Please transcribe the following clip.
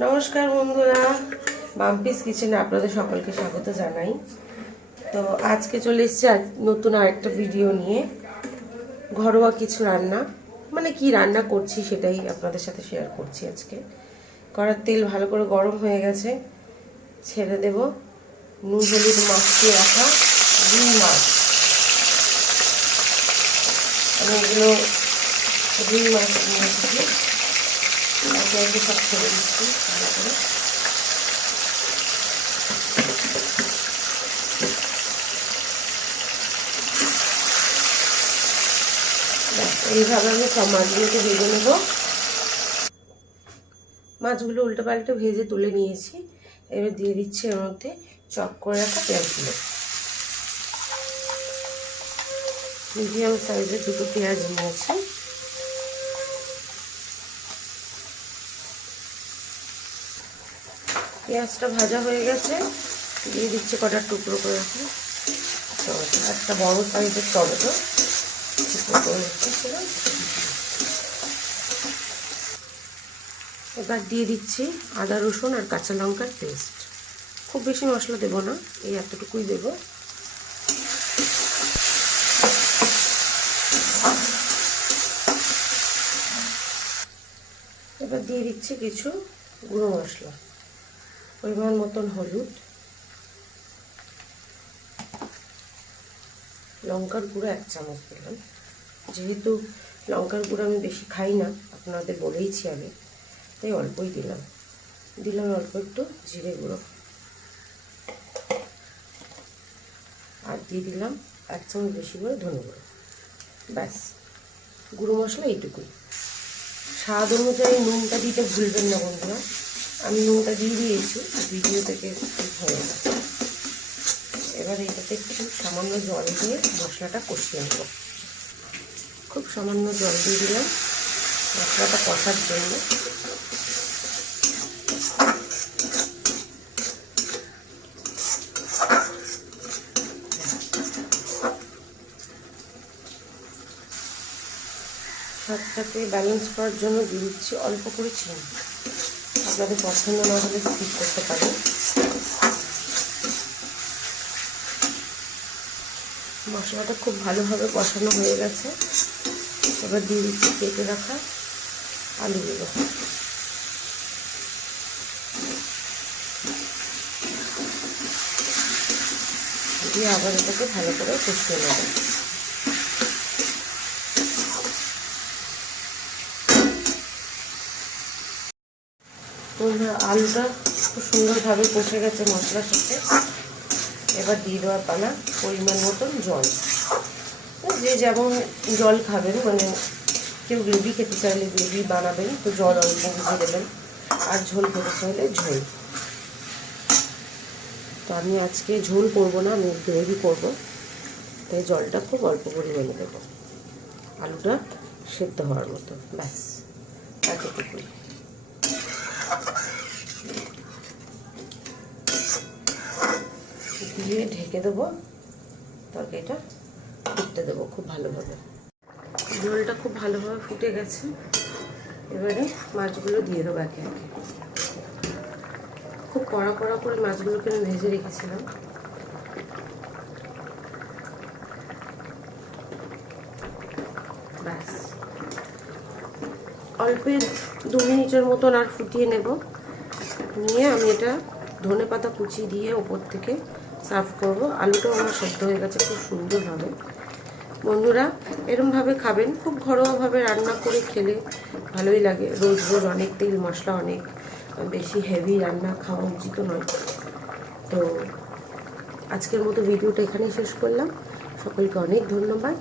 নমস্কার বন্ধুরা, বাম্পিস কিচেনে আপনাদের সকলকে স্বাগত জানাই। তো আজকে চলে এসেছি নতুন আরেকটা ভিডিও নিয়ে। ঘরোয়া কিছু রান্না, মানে কি রান্না করছি সেটাই আপনাদের সাথে শেয়ার করছি আজকে। কড়ার তেল ভালো করে গরম হয়ে গেছে, ছেড়ে দেব নুন হলুদ মাখিয়ে রাখা রুই মাছ। আমি এগুলো রুই মাছ নিয়ে এসেছি, সব ছেড়ে দিচ্ছি ভালো করে। এইভাবে আমি সব মাছগুলোকে ভেজে নেব। মাছগুলো উল্টো পাল্টে ভেজে তুলে নিয়েছি। এবার দিয়ে দিচ্ছি এর মধ্যে চপ করে রাখা পেঁয়াজগুলো। মিডিয়াম সাইজের দুটো পেঁয়াজ নিয়েছি। পেঁয়াজটা ভাজা হয়ে গেছে, দিয়ে দিচ্ছি কটা টুকরো করে রাখা টমেটো। একটা বড় সাইজের টমেটো টুকরো করে রেখেছিলাম। এবার দিয়ে দিচ্ছি আদা রসুন আর কাঁচা লঙ্কার পেস্ট। খুব বেশি মশলা দেবো না, এই এতটুকুই দেবো। এবার দিয়ে দিচ্ছি কিছু গুঁড়ো মশলা, পরিমাণ মতন হলুদ, লঙ্কার গুঁড়ো 1 চামচ দিলাম। যেহেতু লঙ্কার গুঁড়ো আমি বেশি খাই না, আপনাদের বলেইছি আগে, তাই অল্পই দিলাম। অল্প একটু জিরে গুঁড়ো, আর দিয়ে দিলাম 1 চামচ বেশি করে ধনে গুঁড়ো। ব্যাস, গুঁড়ো মশলা এইটুকুই। স্বাদ অনুযায়ী নুনটা দিতে ভুলবেন না বন্ধুরা, আমি নুনটা দিয়ে দিয়েছি ভিডিও থেকে হয়ে গেছে। এবার এটাতে একটু সামান্য জল দিয়ে মশলাটা কষিয়ে নেব। খুব সামান্য জল দিয়ে দিলাম মশলাটা কষার জন্য। স্বাদটাকে ব্যালেন্স করার জন্য দিয়ে দিচ্ছি অল্প করে চিনি। আপনাদের পছন্দ না হলে স্কিপ করতে পারেন। মশলাটা খুব ভালোভাবে কষানো হয়ে গেছে। এবার দিয়ে দিচ্ছি কেটে রাখা আলুগুলো। দিয়ে আবার এটাকে ভালো করে কষিয়ে নেব। আলুটা খুব সুন্দরভাবে কষে গেছে মশলার সাথে। এবার দিয়ে দেওয়ার পালা পরিমাণ মতন জল। যে যেমন জল খাবেন, মানে কেউ গ্রেভি খেতে চাইলে গ্রেভি বানাবেন, তো জল অল্প বুঝে দেবেন, আর ঝোল খেতে চাইলে ঝোল। তো আমি আজকে ঝোল করবো না, আমি গ্রেভি করবো, তাই জলটা খুব অল্প পরিমাণে দেবো, আলুটা সেদ্ধ হওয়ার মতো। ব্যাস এতটুকুই। দিয়ে ঢেকে দেবো, তরকারিটা ফুটতে দেবো খুব ভালোভাবে। ঝোলটা খুব ভালোভাবে ফুটে গেছে। এবারে মাছগুলো দিয়ে দেবো একে একে। খুব কড়া কড়া করে মাছগুলোকে আমি ভেজে রেখেছিলাম। ব্যাস অল্প 2 মিনিটের মতন আর ফুটিয়ে নেব। নিয়ে আমি এটা ধনেপাতা কুচি দিয়ে ওপর থেকে সার্ভ করব। আলুটাও আমার সেদ্ধ হয়ে গেছে খুব সুন্দরভাবে। বন্ধুরা এরমভাবে খাবেন, খুব ঘরোয়াভাবে রান্না করে খেলে ভালোই লাগে। রোজ রোজ অনেক তেল মশলা, অনেক বেশি হেভি রান্না খাওয়া উচিত নয়। তো আজকের মতো ভিডিওটা এখানেই শেষ করলাম। সকলকে অনেক ধন্যবাদ।